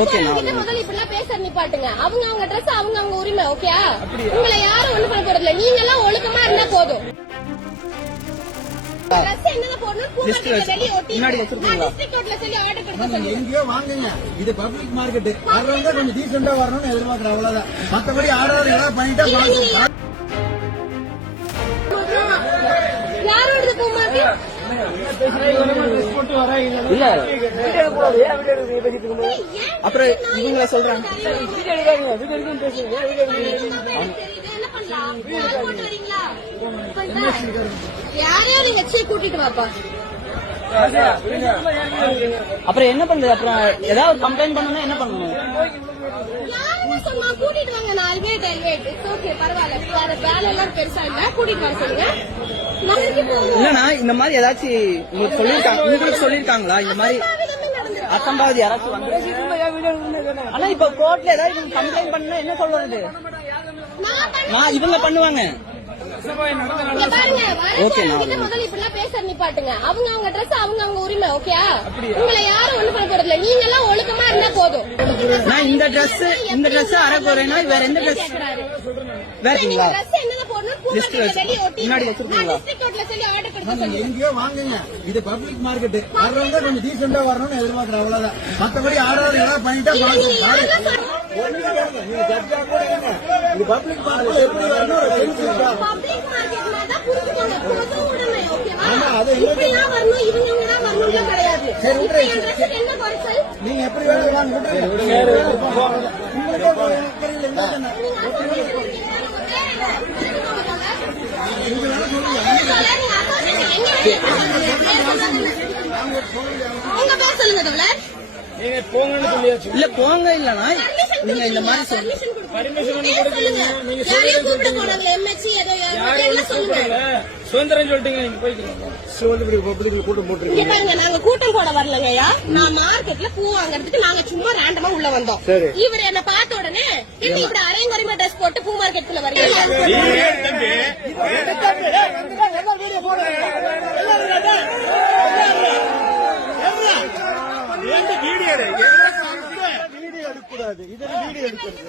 Okay நான் முதல்ல இப்படிலாம் பேச நிப்பாட்டுங்க. அவங்க Dress அவங்க உரிமை. ஓகேயா? உங்களை யாரும் ஒண்ணு பண்ண போறது இல்ல. நீங்க எல்லாம் ஒழுக்கமா இருந்தா போதும். Dress என்னென்ன போடணும் பூமார்க்கெட்ல வெளிய ஒட்டி முன்னாடி வச்சிருக்கீங்களா? டிஸ்ட்ரிக்ட் கோர்ட்ல சொல்லி ஆர்டர் கொடுக்க சொல்லுங்க. எங்கயோ வாங்குங்க. இது பப்ளிக் மார்க்கெட். வரவங்க கொஞ்சம் டீசன்ட்டா வரணும்னு எதிர்பார்க்கற அவ்வளவுதான். மத்தபடி ஆர்டர் ஏதாவது பண்ணிட்டா பாருங்க. யாரோட பூமார்க்கெட்? அப்புறம் இவங்க சொல்றாங்க யாரையும் நீங்க கூட்டிட்டு வாப்பா. அப்புறம் என்ன பண்றது? அப்புறம் ஏதாவது கம்ப்ளைண்ட் பண்ணணும் என்ன பண்ணணும்? கூட்டிட்டு வாங்க. 4 பேர் ஓகே பரவாயில்ல. வேலை எல்லாம் பெருசா இல்ல. கூட்டிட்டு வர சொல்லுங்க. இல்லனா இந்த மாதிரி ஏதாச்சும் உங்களுக்கு சொல்லிருக்காங்களா? இந்த மாதிரி அசம்பாவிதம் யாராச்சும் வந்து ஆனா இப்ப கோர்ட்ல ஏதாவது கம்ப்ளைண்ட் பண்ணா என்ன சொல்றது? நான் இவங்க பண்ணுவாங்க. ஓகே முதல்ல இப்படிலாம் பேச நிப்பாட்டுங்க. அவங்க Dress அவங்க உரிமை. ஓகேயா? உங்களை யாரும் ஒண்ணு பண்ண போறது இல்ல. நீங்க எல்லாம் ஒழுக்கமா இருந்தா போதும். நான் இந்த Dress அரை போறேன்னா வேற எந்த Dress வேற இருக்கீங்களா? என்னென்ன போடணும் பூமார்க்கெட்ல வெளிய ஒட்டி முன்னாடி வச்சிருக்கீங்களா? டிஸ்ட்ரிக்ட் கோர்ட்ல சொல்லி ஆர்டர் கொடுக்க சொல்லுங்க. எங்கயோ வாங்குங்க. இது பப்ளிக் மார்க்கெட். வரவங்க கொஞ்சம் டீசன்ட்டா வரணும்னு எதிர்பார்க்கற அவ்வளவுதான். மத்தபடி ஆர்டர் ஏதாவது பண்ணிட்டா பாருங்க. நீங்க ஜட்ஜா கூட இல்ல. இது பப்ளிக் மார்க்கெட் எப்படி வரணும்? பப்ளிக் மார்க்கெட்ல தான் புரிஞ்சுக்கோங்க. பொது உடைமை. ஓகேவா? ஆமா அது இப்படிலாம் வரணும் இவங்க தான் வரணும்ல கிடையாது. என்ன குறைச்சல்? நீங்க எப்படி வேணாலும் விட்டுருங்க. உங்க பேர் சொல்லுங்க தோழர். நீங்க போங்கன்னு சொல்லியாச்சு. இல்ல போங்க இல்லனா நீங்க இந்த மாதிரி சொல்லுங்க. சுதந்திரம் சொல்லிட்டீங்க. நீங்க போய்க்கிறீங்க. பப்ளிக்ல கூட்டம் போட்டுருக்கீங்க. பாருங்க நாங்க கூட்டம் போட வரலங்கய்யா. நான் மார்க்கெட்ல பூ வாங்குறதுக்கு நாங்க சும்மா ரேண்டமா உள்ள வந்தோம். இவர் என்ன பார்த்த உடனே என்ன இப்படி அரையங்கரிமா ட்ரெஸ் போட்டு பூ மார்க்கெட்டுக்குள்ள கூடாது. இதெல்லாம் வீடியோ எடுக்கிறது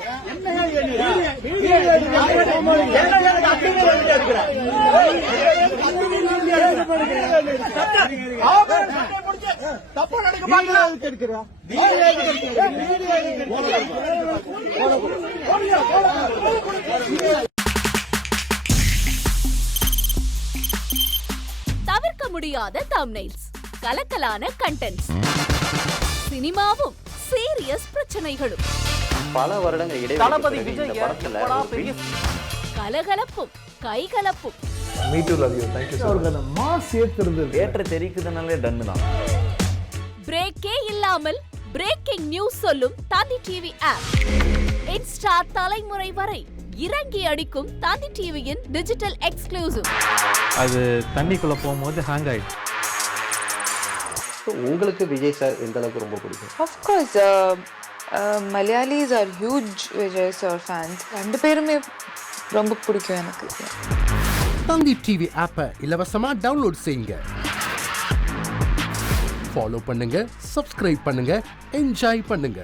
தப்பா நடக்க தவிர்க்க முடியாத தம்ப்நெயில்ஸ், கலக்கலான கண்டென்ட்ஸ், சினிமாவும் சீரியஸ் பிரச்சனைகளும், பல வருடங்கள் தளபதி இடைவெளி விஜய் படத்துல கலகலப்பும் கைகலப்பும். Me too love you. Thank you அவருக்கு மாஸ் ஏத்துறது தியேட்டர் தெரிக்குதுனாலே டன் தான். பிரேக்கே இல்லாமல் பிரேக்கிங் நியூஸ் சொல்லும் தந்தி டிவி ஆப். இன்ஸ்டா தலைமுறை வரை இறங்கி அடிக்கும் தந்தி டிவியின் டிஜிட்டல் எக்ஸ்க்ளூசிவ். அது தண்ணிக்குள்ள போகும்போது ஹேங் ஆயிடுச்சு. உங்களுக்கு விஜய் சார் எந்த அளவுக்கு ரொம்ப பிடிக்கும்? Of course, Malayalis are huge Vijay sir fans. ரெண்டு பேருமே ரொம்ப பிடிக்கும் எனக்கு. தந்தி டிவி ஆப்பை இலவசமா டவுன்லோட் செய்யுங்க. ஃபாலோ பண்ணுங்க, சப்ஸ்கிரைப் பண்ணுங்க, என்ஜாய் பண்ணுங்க.